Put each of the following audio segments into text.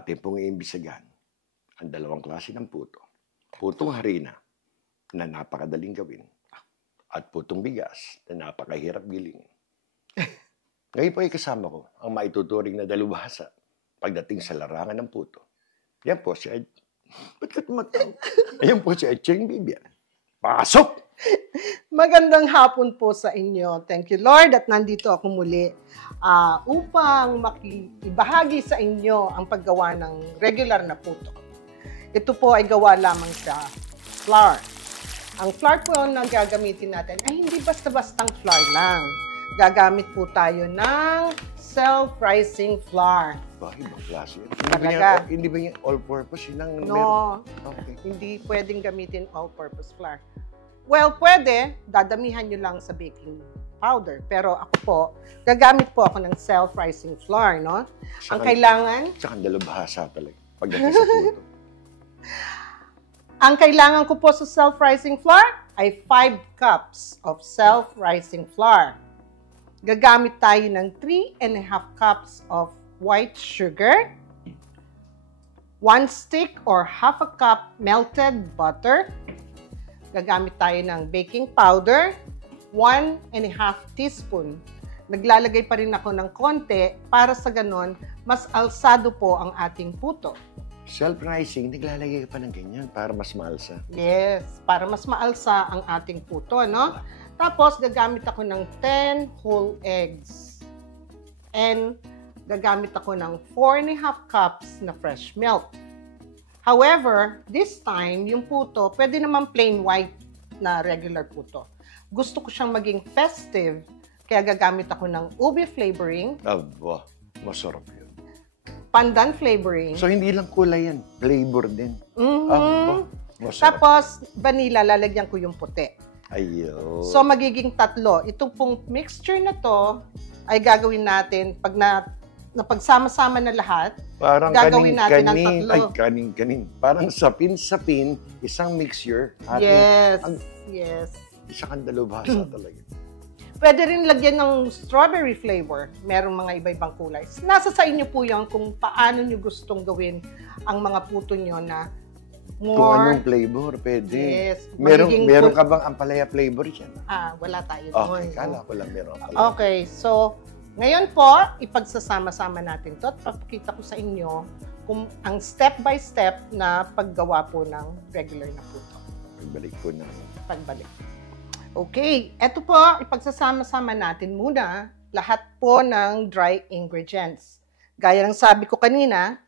atin pong iimbisigan ang dalawang klase ng puto. Putong harina na napakadaling gawin at putong bigas na napakahirap gilingin. Ngayon po ay kasama ko ang maituturing na dalubhasa pagdating sa larangan ng puto. Yan po si Ba't ka tumatawa? Ayan po si Cheng Bibian. Pasok! Magandang hapon po sa inyo. Thank you, Lord, at nandito ako muli upang makibahagi sa inyo ang paggawa ng regular na puto. Ito po ay gawa lamang sa flour. Ang flour po na gagamitin natin ay hindi basta-bastang flour lang. Gagamit po tayo ng self-rising flour. Ba, ibang klase. Hindi ba yung all-purpose? No, okay. Hindi pwedeng gamitin all-purpose flour. Well, pwede, dadamihan nyo lang sa baking powder. Pero ako po, gagamit po ako ng self-rising flour, no? Ang kailangan... Tsaka dalubhasa talaga pagdating sa puto. Ang kailangan ko po sa self-rising flour ay 5 cups of self-rising flour. Gagamit tayo ng 3.5 cups of white sugar, 1 stick or half a cup melted butter. Gagamit tayo ng baking powder, 1.5 teaspoon. Naglalagay pa rin ako ng konti para sa ganon, mas alsado po ang ating puto. Self-rising, naglalagay ka pa ng ganyan para mas maalsa. Yes, para mas maalsa ang ating puto, no? Tapos, gagamit ako ng 10 whole eggs. And, gagamit ako ng 4.5 cups na fresh milk. However, this time, yung puto, pwede naman plain white na regular puto. Gusto ko siyang maging festive, kaya gagamit ako ng ube flavoring. Aba, masarap yun. Pandan flavoring. So, hindi lang kulay yan. Flavor din. Aba, masarap. Tapos, vanilla, lalagyan ko yung puti. Ayun. So, magiging 3. Itong pong mixture na to, ay gagawin natin pag napagsama-sama na lahat, parang gagawin natin ng 3. Ay, kanin. Parang sapin-sapin, isang mixture. Yes. Isa kang dalubhasa talaga. Pwede rin lagyan ng strawberry flavor. Merong mga iba-ibang kulay. Nasa sa inyo po yan kung paano nyo gustong gawin ang mga puto nyo na more... Kung anong flavor, pwede. Yes. Meron ka bang ampalaya flavor dyan? Wala tayo doon. Okay, kala ko lang meron ampalaya. Okay, so... Ngayon po, ipagsasama-sama natin to at papakita ko sa inyo kung ang step-by-step na paggawa po ng regular na puto. Pagbalik po na. Pagbalik. Okay, eto po, ipagsasama-sama natin muna lahat po ng dry ingredients. Gaya ng sabi ko kanina,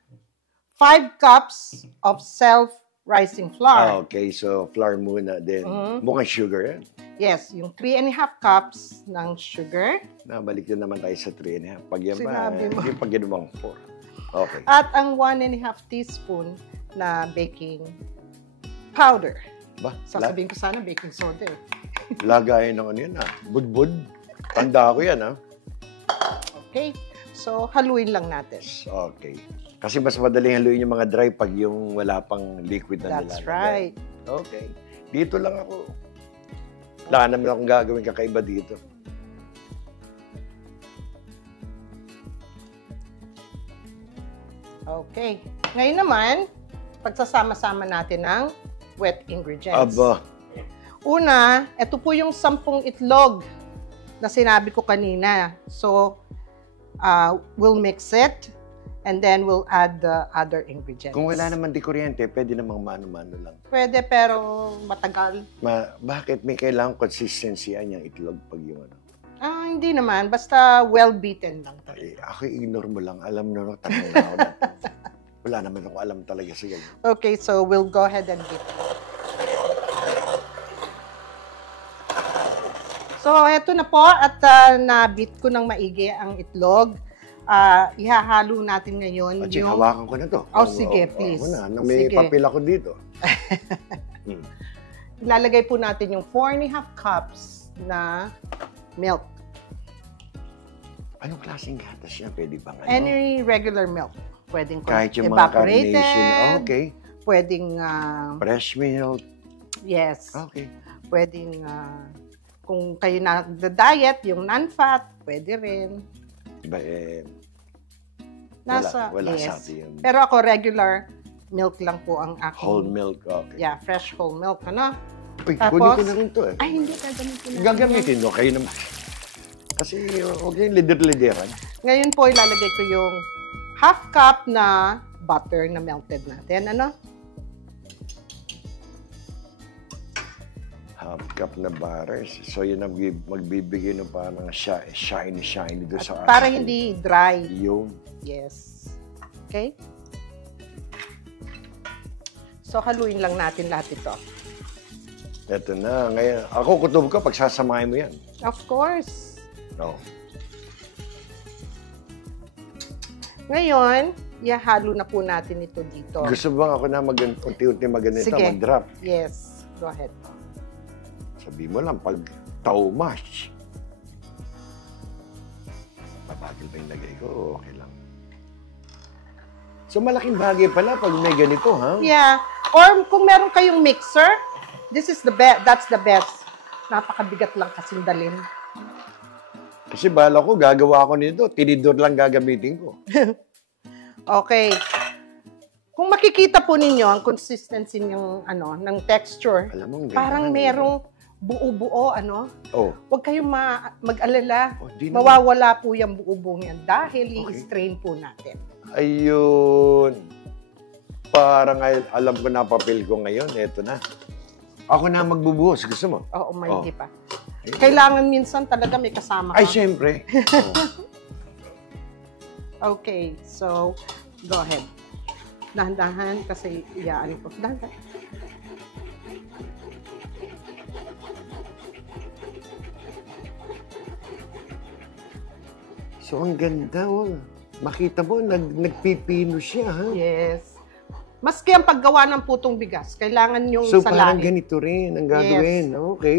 5 cups of self-rising flour. Okay, so flour muna din. Mukhang sugar yan. Yes, yung 3.5 cups ng sugar. Nabalik na naman tayo sa 3.5. Pag yan Sinabi mo. yung pag ginawang 4. Okay. At ang 1.5 teaspoon na baking powder. Ba? Sasabihin ko sana baking soda eh. Lagayin ng ano yan Budbud. Tanda ko yan Okay. So, haluin lang natin. Okay. Kasi mas madaling haluin yung mga dry pag yung wala pang liquid na That's nilalagay. right. Okay. Dito lang ako. Wala naman akong gagawin kakaiba dito. Okay. Ngayon naman, pagsasama-sama natin ng wet ingredients. Aba. Una, ito po yung 10 itlog na sinabi ko kanina. So, we'll mix it and then we'll add the other ingredients. Kung wala naman di kuryente, pwede namang mano-mano lang. Pwede, pero matagal. Bakit may kailangang consistency yan yung itlog pag yung ano? Hindi naman. Basta well-beaten lang talaga. Ako ignore mo lang. Alam na tanong na ako na. Wala naman ako alam talaga sa ganyan. Okay, so we'll go ahead and beat. So, eto na po at na-beat ko ng maigi ang itlog. Ihahalo natin ngayon At hawakan ko na to. Sige, please. May papel ako dito. Ilalagay po natin yung 4.5 cups na milk. Anong klaseng gatas yan? Pwede bang ano? Any regular milk. Pwedeng kahit yung mga evaporated. carnation. Okay. Pwedeng... fresh milk. Yes. Okay. Pwedeng... kung kayo nagda-diet, yung non-fat, pwede rin. Diba, Wala yes. sa atin yun. Pero ako regular milk lang po ang aking. Whole milk, okay. Yeah, fresh whole milk, ano? Uy, Tapos, kunin ko na rin to eh. Ay, hindi gagamitin natin. Gagamitin mo, kayo naman. Kasi okay, lider-lideran. Ngayon po, ilalagay ko yung half cup na butter na melted natin, ano? Half cup na butter. So, yun ang magbibigay ng parang shiny doon sa Para hindi dry. Yung. Yes. Okay? So, haluin lang natin lahat ito. Ito na. Ngayon, ako kutob ka pag sasamahin mo yan. Of course. No. Ngayon, ihalo na po natin ito dito. Gusto bang ako na unti-unti maganito, Sige. mag-drop? Yes. Go ahead. Sabi mo lang, pag taumash. Mabagal ba yung lagay ko? Okay lang. So, malaking bagay pala pag may ganito, ha? Yeah. Or kung meron kayong mixer, this is the best. That's the best. Napakabigat lang kasing dalhin. Kasi bala ko, gagawa ko nito. Tinidor lang gagamitin ko. Okay. Kung makikita po ninyo ang consistency ng texture, Alam mo, parang merong buo-buo, ano? Oh. Huwag kayong mag-alala. Oh, di naman. Mawawala po yung buo-buo yan dahil Okay. i-strain po natin. Ayun. Parang alam ko na papel ko ngayon. Eto na. Ako na magbubuhos. Gusto mo? Oo, may Oh. hindi pa. Kailangan minsan talaga may kasama ka. Ay, siyempre. Oh. Okay, so go ahead. Dahan-dahan kasi iyaan ko. Dahan-dahan. So, ang ganda. Oh. Makita mo, nagpipino siya, ha? Yes. Maski ang paggawa ng putong bigas, kailangan yung So, sa parang langit. ganito rin ang gagawin. Yes. Okay.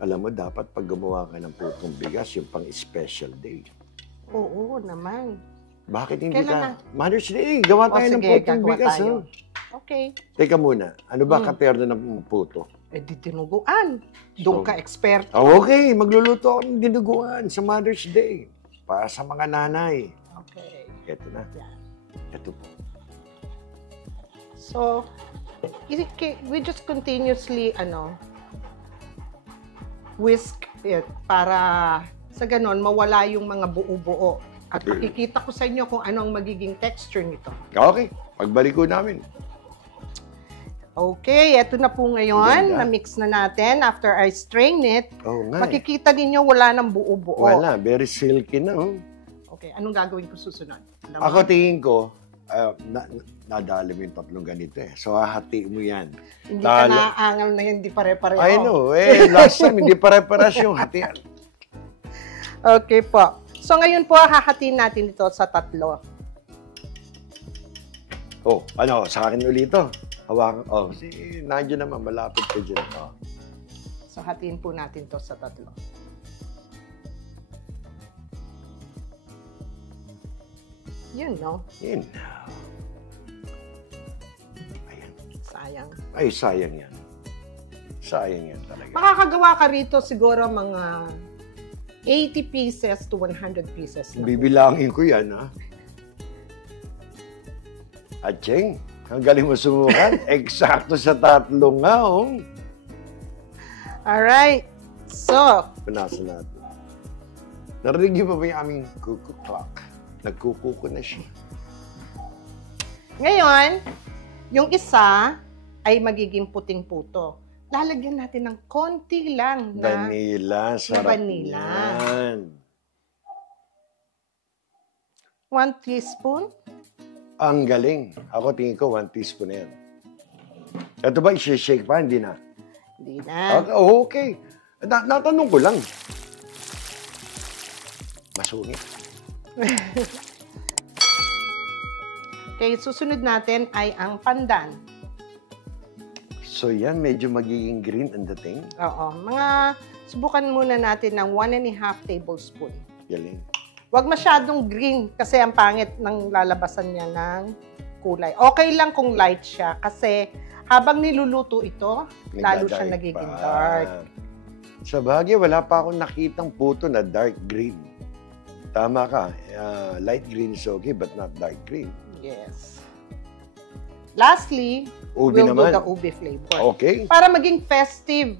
Alam mo, dapat pag gumawa ka ng putong bigas, yung pang special day. Oo naman. Bakit hindi Kailan ka? Mother's Day, gawa tayo ng sige, putong gagawa bigas, tayo. ha? Okay. Teka muna, ano ba katerno ng puto? Eh di tinuguan. Doon ka expert. Oh, okay, magluluto ako ng dinuguan sa Mother's Day. Para sa mga nanay. Okay. Ito na. Yan. Ito po. So, we just continuously, whisk it para sa ganon, mawala yung mga buo-buo. At makikita ko sa inyo kung ano ang magiging texture nito. Okay, pagbalik ko namin. Okay, eto na po ngayon. Ganda. Na-mix na natin. After I strain it, Oo nga. makikita ninyo wala ng buo-buo. Wala, very silky na. Oh. Okay, anong gagawin ko susunod? Alam mo? Ako tingin ko, nadali mo yung tatlong ganito eh. So, hahati mo yan. Hindi ka naaangal na hindi pare-pareho. I know, last time, hindi pare-paras yung hatian. Okay po. So, ngayon po, hahatiin natin ito sa tatlo. Oh, sa akin ulit ito. Hawakan. Oh, si nandiyan naman, malapit ka dyan. Oh. So, hatiin po natin to sa tatlo. Yun, no? Yun. Ayan. Sayang. Ay, sayang yan. Sayang yan talaga. Makakagawa ka rito siguro mga 80 pieces to 100 pieces. Na. Bibilangin ko yan, ha? At Cheng, ang galing mo sumukan. Eksakto sa tatlo nga, oh. Alright. So, Punasan natin. Narinig niyo ba yung aming cuckoo clock? Nagkukuko na siya. ngayon, yung isa ay magiging puting puto. Lalagyan natin ng konti lang na Vanilla, sarap vanilla. yan. 1 teaspoon. Ang galing. Ako tingin ko 1 teaspoon na yan. Ito ba, i-shake pa? Hindi na. Hindi na. Okay. Natanong ko lang. Masungit. Okay, susunod natin ay ang pandan. So yan, medyo magiging green ang dating. Oo. Subukan muna natin ng 1.5 tablespoon. Galing. Huwag masyadong green kasi ang pangit ng lalabasan niya ng kulay. Okay lang kung light siya kasi habang niluluto ito, lalo siya nagiging dark. Sa bagay, wala pa akong nakitang puto na dark green. Tama ka. Light green is okay, but not dark green. Yes. Lastly, Ubi we'll naman. do the ube flavor. Okay. Para maging festive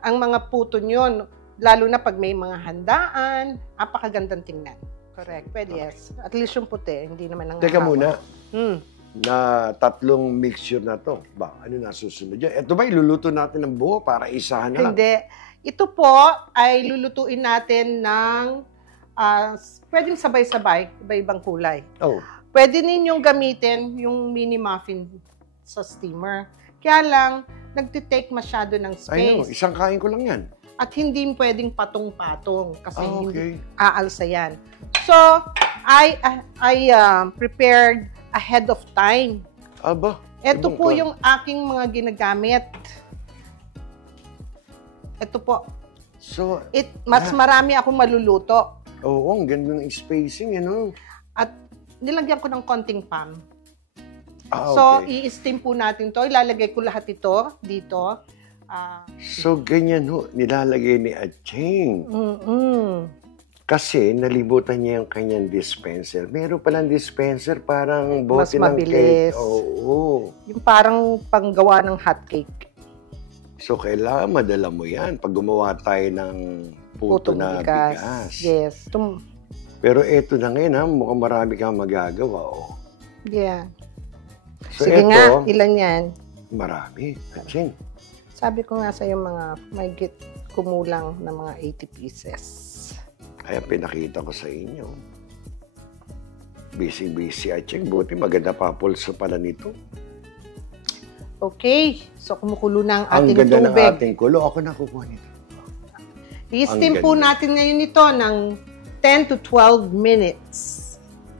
ang mga puto nyo, lalo na pag may mga handaan, napakagandang tingnan. Correct. Pwede, yes. At least yung puti, hindi naman ang Teka muna. Hmm. Na tatlong mixture na to. Ba, ano na susunod yan? Ito ba iluluto natin ng buo para isahan na lang? Hindi. Ito po ay lulutuin natin ng pwedeng sabay-sabay, iba-ibang kulay. Oh. Pwede ninyong gamitin yung mini muffin sa steamer. Kaya lang, nagtitake masyado ng I know. space. Isang kain ko lang yan. At hindi pwedeng patong-patong kasi Okay. hindi aalsa yan. So, I prepared ahead of time. Aba. Ito ibang po ka- yung aking mga ginagamit. Ito po. So, Mas marami akong maluluto. oo, ang ganda ng spacing, ano? At nilagyan ko ng konting pam. Ah, So, okay. i-steam po natin to. Ilalagay ko lahat ito dito. So, ganyan ho, nilalagay ni Acheng. Kasi nalibutan niya yung kanyang dispenser. Meron palang dispenser parang Mas bote ng mabilis. cake. Oo. Yung parang panggawa ng hotcake. So, kailangan madala mo yan pag gumawa tayo ng puto na bigas. Yes. Pero eto na ngayon, ha, mukhang marami kang magagawa. Oh. Yeah. So, Sige eto, nga, ilan yan? marami. Acheng. Sabi ko nga sa'yo mga may kumulang na mga 80 pieces. Kaya pinakita ko sa inyo. Busy-busy, Acheng. Buti maganda pa pulso pala nito. Okay. So, kumukulo na ang Ang ating ganda ng tubig. ating kulo. Ako nakukuha nito. I-steam Ang po ganda. natin ngayon ito ng 10 to 12 minutes.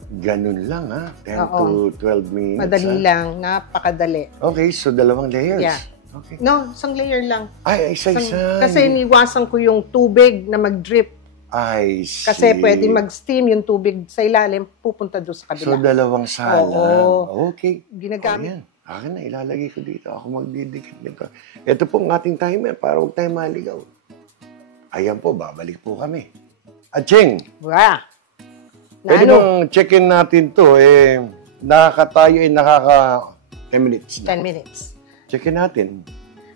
Ganun lang, ha? 10 Oo. to 12 minutes. Madali ha? lang, napakadali. Okay, so dalawang layers. Yeah. Okay. No, isang layer lang. Ay, isa-isa. Kasi iniwasan ko yung tubig na mag-drip. I see. Kasi pwede mag-steam yung tubig sa ilalim, pupunta doon sa So, kabila. dalawang salang. Oo. Okay. Ginagamit. Ayan. Akin na, ilalagay ko dito. Ako magdidikit nito. Ito po ang ating timer para huwag tayo maligaw. Ayan po, babalik po kami. Acheng, Wow. pwede Ano? bang check-in natin to? Nakakatayo ay 10 minutes na. 10 minutes. Check-in natin.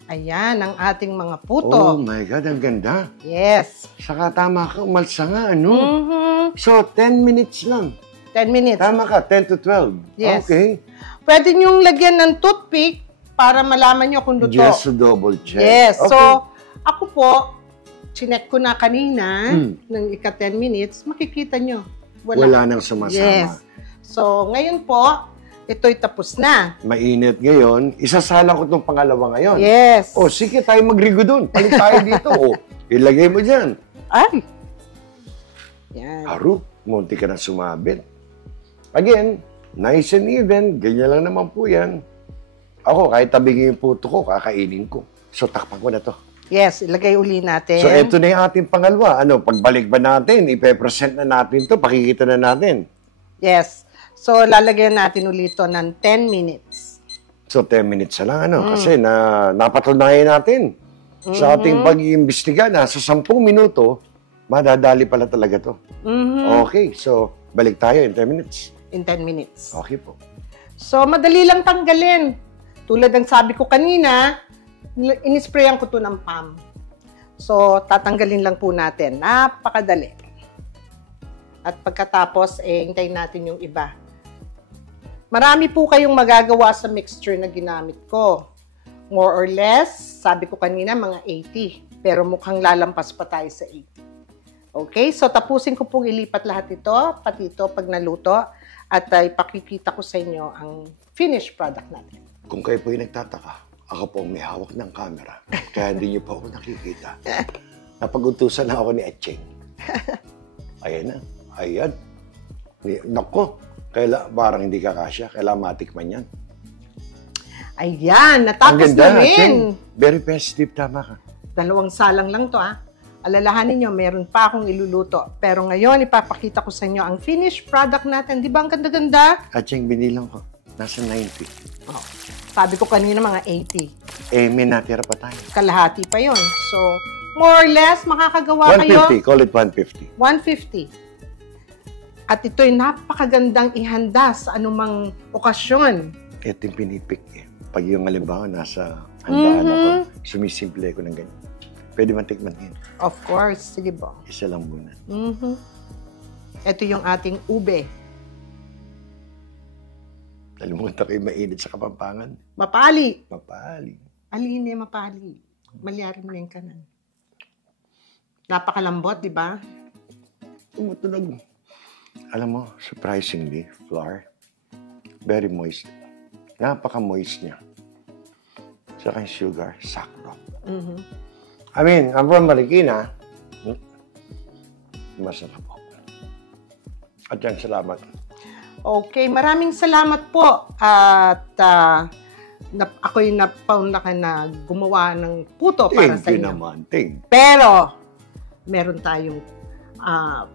Ayan, ang ating mga Oh puto. my God, ang ganda. Yes. Saka tama ka, umalsa nga, ano? Mhm. So, 10 minutes lang. 10 minutes. Tama ka, 10 to 12. Yes. Okay. Pwede niyong lagyan ng toothpick para malaman niyo kung luto. Just to double check. Yes. Okay. So, ako po, chinek ko na kanina, ng ika 10 minutes, makikita nyo. Wala nang sumasama. Yes. So, ngayon po, ito'y tapos na. Mainit ngayon. Isasala ko itong pangalawa ngayon. Yes. O, sige tayo magrigo doon. Palit tayo dito. O, ilagay mo dyan. Ay! Yan. Haru, munti ka na sumabit. Again, nice and even. Ganyan lang naman po yan. Ako, kahit tabingin yung puto ko, kakainin ko. So, takpan ko na to. Yes, ilagay uli natin. So, ito na yung ating pangalawa. Ano, pagbalik ba natin, ipe-present na natin to, pakikita na natin. Yes. So, lalagyan natin ulit ito ng 10 minutes. So, 10 minutes na lang, ano? Kasi napatunayan natin sa ating pag-iimbestiga na sa 10 minuto, madadali pala talaga to. Okay, so, balik tayo in 10 minutes. In 10 minutes. Okay po. So, madali lang tanggalin. Tulad ng sabi ko kanina, inisprayan ko to ng PAM. So, tatanggalin lang po natin. Napakadali. At pagkatapos, hintayin natin yung iba. Marami po kayong magagawa sa mixture na ginamit ko. More or less, sabi ko kanina, mga 80. Pero mukhang lalampas pa tayo sa 80. Okay? So, tapusin ko pong ilipat lahat ito, pati ito pag naluto. At ipakikita ko sa inyo ang finished product natin. Kung kayo po yung nagtataka, ako po ang may hawak ng camera. Kaya hindi niyo po ako nakikita. Napag-utusan na ako ni Acheng. Ayan na. Ayan. Nako, parang hindi kakasya. Kailangan matikman yan. Ayan, Ang natapos ganda, na Acheng. rin. Very festive, tama ka. 2 salang lang to Alalahanin nyo, meron pa akong iluluto. Pero ngayon, ipapakita ko sa inyo ang finished product natin. Di ba ang ganda-ganda? Acheng, binilang ko. Nasa 90. Oh, sabi ko kanina mga 80. May natira pa tayo. Kalahati pa yon. So, more or less, makakagawa kayo. 150, call it 150. 150. At ito'y napakagandang ihanda sa anumang okasyon. Ito yung pinipik eh. Pag yung halimbawa, nasa handaan ako, sumisimple ako ng ganyan. Pwede matikman yun. Of course. Sige po. Isa lang muna. Ito yung ating ube. Nalimutan ko yung mainit sa Kapampangan. Mapali. Mapali. Aline, mapali. Malyarin mo na yung kanan. Napakalambot, di ba? Tumutunog. Alam mo, surprisingly, Flor, very moist. Napaka-moist niya. Saka yung sugar, sakto. I mean, I'm from Marikina. Masarap po. At yan, salamat. Okay, maraming salamat po. At ako'y napaunlakan na gumawa ng puto para sa Thank you inyo. naman. Thank you. Pero, meron tayong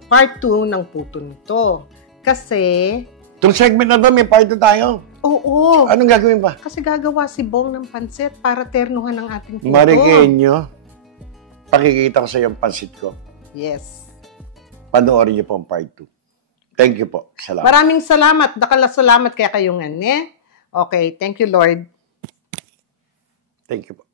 part 2 ng puto nito. Kasi, Itong segment na to, may part 2 tayo. oo, Anong gagawin pa? kasi gagawa si Bong ng pansit para ternuhan ng ating puto. Marikenyo, pakikita ko sa iyo ang pansit ko. Yes. Panoorin niyo po ang part 2. Thank you po. Salamat. Maraming salamat. Salamat kaya kayong ane. Okay, thank you, Lord. Thank you po.